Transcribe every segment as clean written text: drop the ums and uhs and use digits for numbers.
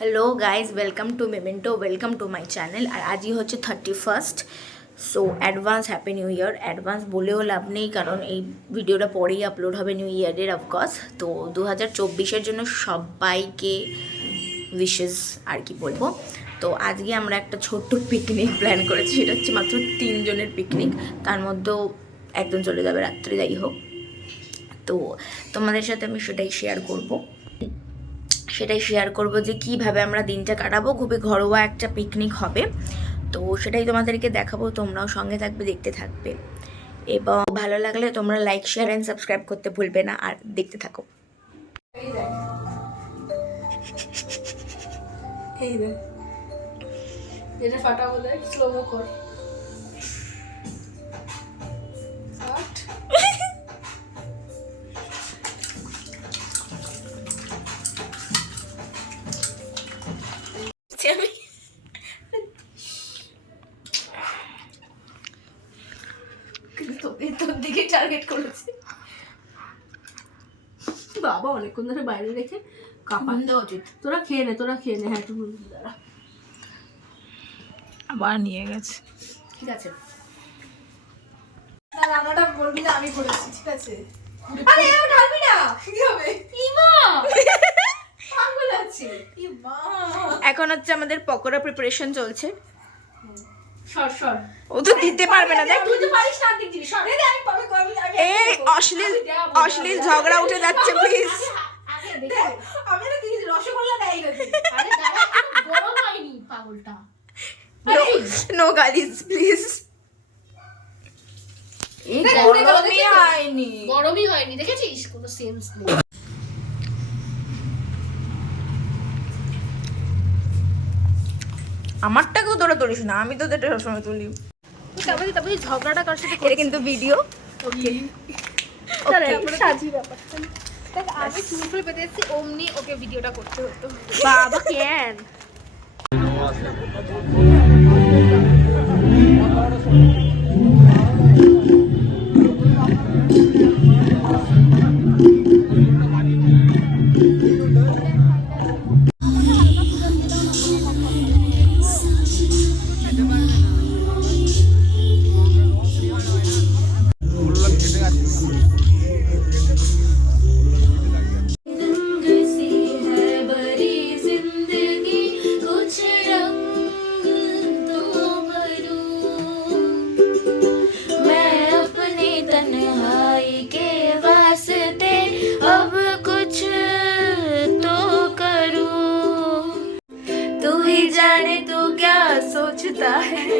Hello guys, welcome to Memento, welcome to my channel. আর আজই হচ্ছে 31st, so advance happy new year. Advance বলেও লাভ নেই, কারণ এই ভিডিওটা পরেই আপলোড হবে নিউ ইয়ারের অফকোর্স। তো 2024-এর জন্য সবাইকে উইশেস আর কি বলবো। তো আজকে আমরা একটা ছোট্ট পিকনিক প্ল্যান করেছি, সেটা হচ্ছে মাত্র 3 জনের পিকনিক, তার মধ্যেও একজন চলে যাবে রাত্রে, যাই হোক। তো তোমাদের সাথে আমি সেটাই শেয়ার করব যে কিভাবে আমরা দিনটা কাটাবো। খুবই ঘরোয়া একটা পিকনিক হবে, তো সেটাই তোমাদেরকে দেখাবো। তোমরাও সঙ্গে থাকবে, দেখতে থাকবে, এবং ভালো লাগলে তোমরা লাইক, শেয়ার অ্যান্ড সাবস্ক্রাইব করতে ভুলবে না। আর দেখতে থাকো। এটা ফাটাবো, দেখ স্লোমো কর। আমি তোর দিকে টার্গেট করেছি। বাবা অনেকক্ষণ ধরে বাইরে রেখে কাপান দেওয়া উচিত। তোরা খেয়ে নে। হ্যাঁ, একটু দাঁড়া, আবার নিয়ে গেছে। ঠিক আছে। না, রান্নাটা বলবি না আমি করেছি, ঠিক আছে? আরে এও ঢালবি না, কি হবে? ইমা পাগল আছে। ইমা এখন হচ্ছে আমাদের পকোড়া প্রিপারেশন চলছে। সর ও তো দিতে পারবে না, দেখ। তুই তো পারিস না, দিক দিবি। সর রে, আমি পাবে কই? এই অশ্লীল ঝগড়া উঠে যাচ্ছে, প্লিজ। আগে দেখে আমি না তুই রসগোল্লা দেই না। আরে দাঁড়া, গরম হয়নি পাগলটা। No গালিজ please. এই গরমই হয়নি, দেখেছিস? কোনো সেন্স নেই। আমারটাকেও তোরা তুলিস না, আমি তো এটা সবসময় তুলি। তারপরে ঝগড়াটা কার সাথে এটা কিন্তু ভিডিও। ওকে সাজি ব্যাপারটা। দেখ, আমি চুল ফুল পেতে এসেছি, অমনি ওকে ভিডিওটা করতে হতো। বাবা কেন सोचता है,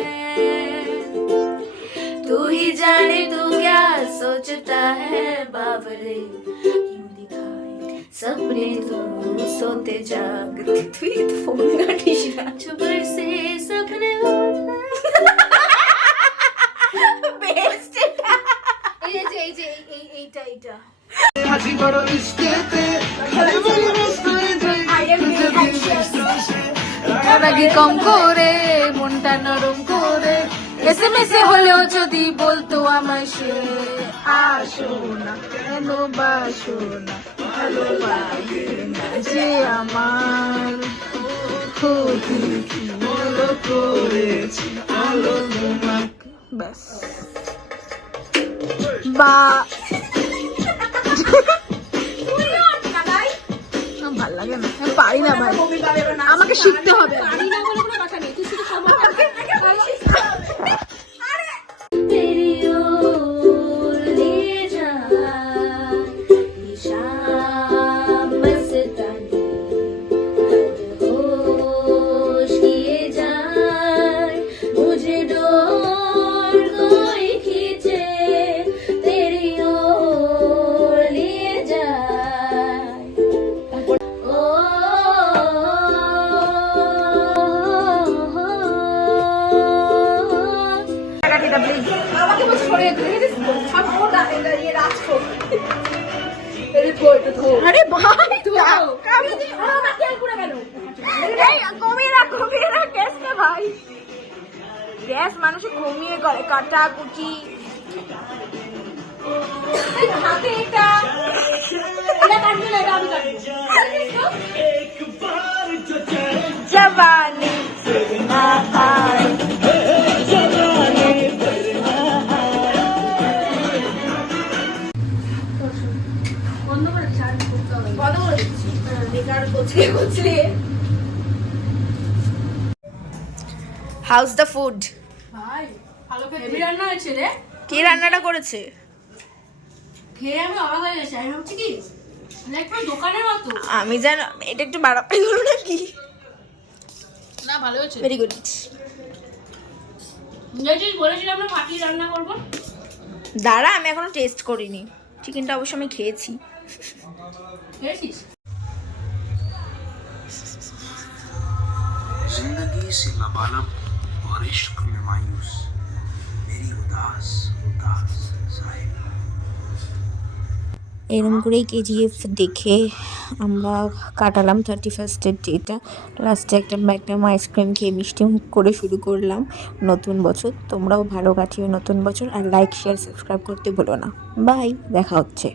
तू ही जाने तू क्या सोचता है। बाबरे क्यों दिखाए सपने तू सोते जागते। तू ही तो फोन काटिस ना, चुप से सपने बेस्ट। এইটা হাসি বড় ইশকেতে খালি বলি মুস্কুরে যাই রাগি কম করে, মনটা নরম করে, এসএমএসে হলেও যদি বলতো আমায় সে, আসো না কেন বাসো না, ভালোবাসে না যে আমার ক্ষতি কি মনে করেছি আলো তোমাকে। ব্যাস বা ভাল লাগে না, আমি পারি না ভাই, আমাকে শিখতে হবে। পারি না বলে কোনো কথা নেই, তুই শুধু সময় तेरी ओर ले जा शाम मस्तानी, होश किए जाए मुझे डोर कोई खींचे, तेरी ओर ले जाए। ओ আমাকে বসে পড়ে দেখেছিস? সব ওটা ইয়ে রাখো। अरे भाई तू কমিয়ে না গ্যাসটা ভাই। গ্যাস মানুষ কমিয়ে করে, কাটা কুচি হাতে এটা কাটবে না, এটা আমি কাটবো। जवानी ना आए কত করে দিচ্ছি বেকার কচলে কচলে হাউস দ্য ফুড ভাই ভালো হেভি রান্না হয়েছে রে কে রান্নাটা করেছে? খেয়ে আমি অবাক হয়ে গেছি আমি ভাবছি কি একদম দোকানের মতো আমি জানো এটা একটু বাড়াবাড়ি হলো নাকি? না ভালো হয়েছে ভেরি গুড। যেটা বলেছিলাম আমরা ফাটিয়ে রান্না করবো দাঁড়া, আমি এখনো টেস্ট করিনি। চিকেনটা অবশ্য আমি খেয়েছি। খেয়েছিস जिंदगी से लबालब और इश्क में मायूस मेरी उदास उदास साहिब এরম করেই কেজিএফ দেখে আমরা কাটালাম 31st ডেটা। লাস্টে একটা ম্যাগনাম আইসক্রিম খেয়ে মিষ্টি মুখ করে শুরু করলাম নতুন বছর। তোমরাও ভালো কাটিও নতুন বছর, আর লাইক শেয়ার সাবস্ক্রাইব করতে ভুলো না। বাই, দেখা হচ্ছে।